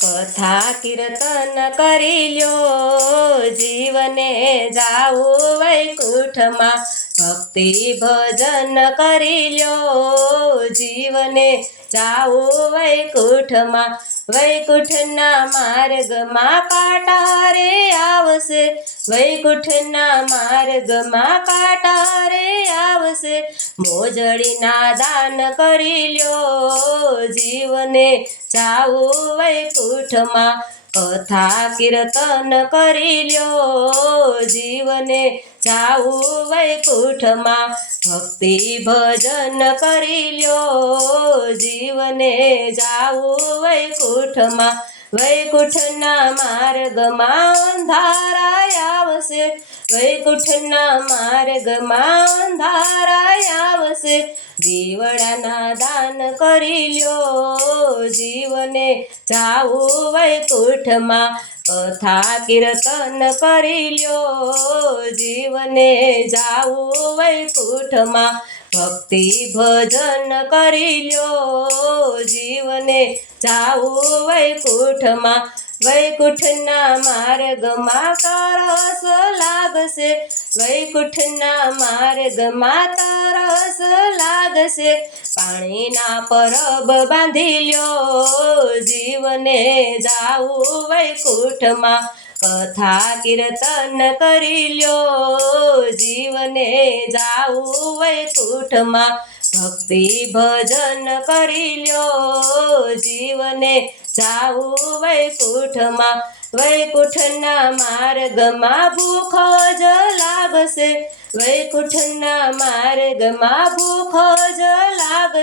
કથા કીર્તન કરી લ્યો જીવને જાવું વૈકુંઠમાં. ભક્તિ ભજન કરી લ્યો જીવને જાવું વૈકુંઠમાં. વૈકુંઠના માર્ગમાં કાંટા રે આવશે. વૈકુંઠના માર્ગમાં કાંટા રે આવશે. મોજડીના દાન કરી લ્યો. જીવને જાવું વૈકુંઠમાં કથા કીર્તન કરી લ્યો. જીવને જાવું વૈકુંઠમાં. ભક્તિ ભજન કરી લ્યો. જીવને જાવું વૈકુંઠમાં. વૈકુંઠના માર્ગમાં અંધારા આવશે. વૈકુંઠના માર્ગમાં અંધારા આવશે. દીવડાના દાન કરી લ્યો. જીવને જાવું વૈકુંઠમાં કથા કીર્તન કરી લ્યો. જીવને જાવું વૈકુંઠમાં ભક્તિ ભજન કરી લ્યો. જીવને જાવું વૈકુંઠમાં વૈકુંઠના માર્ગમાં તરસ લાગશે. વૈકુંઠના માર્ગમાં તરસ લાગશે. પાણીના પરબ બાંધી લ્યો, જીવને જાવું વૈકુંઠમાં. કથા કીર્તન કરી લ્યો, જીવને જાવું વૈકુંઠમાં. ભક્તિ ભજન કરી લ્યો, જીવને જાવું વૈકુંઠમાં. વૈકુંઠના માર્ગમાં ભૂખ જ લાગશે. વૈકુંઠના માર્ગમાં ભૂખ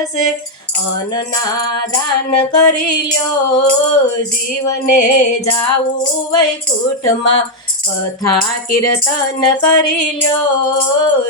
લાગશે દાન કરી લ્યો. જીવને જાવું વૈકુંઠમાં. કથા કીર્તન કરી લ્યો.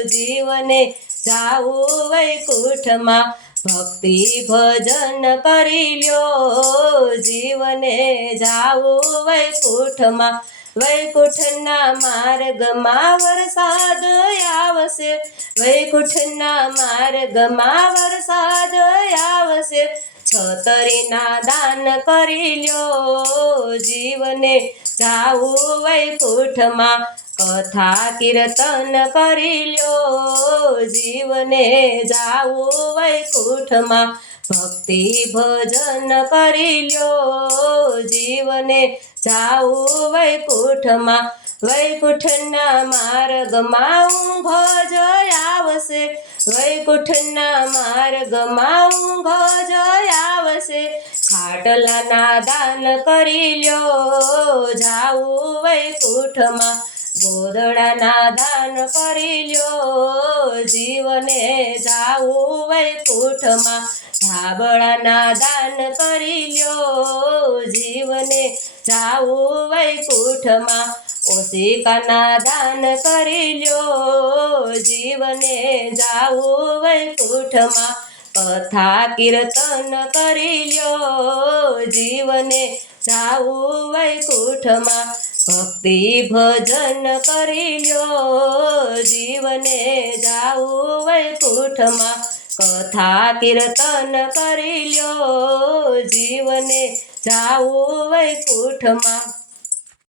જીવને જાવું વૈકુંઠમાં. ભક્તિ ભજન કરી લ્યો. જીવને જાવું વૈકુંઠમાં. વૈકુંઠના માર્ગમાં વરસાદ આવશે. વૈકુંઠના માર્ગમાં વરસાદ આવશે. છતરીના દાન કરી લ્યો. જીવને જાવું વૈકુંઠમાં. કથા કીર્તન કરી લ્યો. જીવને જાવું વૈકુંઠમાં. ભક્તિ ભજન કરી લ્યો. જીવને જાવું વૈકુંઠમાં. વૈકુંઠના માર્ગમાં ઊંઘ જ આવશે. વૈકુંઠના માર્ગમાં ઊંઘ જ આવશે. ખાટલાના દાન કરી લ્યો. જાવું વૈકુંઠમાં. ગોદડાના દાન કરી લ્યો. જીવને જાવું વૈકુંઠમાં. ધાબળાના દાન કરી લ્યો. જીવને જાવું વૈકુંઠમાં ઓશિકાના દાન કરી લ્યો. જીવને જાવું વૈકુંઠમાં કથા કીર્તન કરી લ્યો. જીવને જાવું વૈકુંઠમાં ભક્તિ ભજન કરી લ્યો. જીવને જાવું વૈકુંઠમાં કથા કીર્તન કરી લ્યો. જીવને જાઓ વૈકુંઠમાં.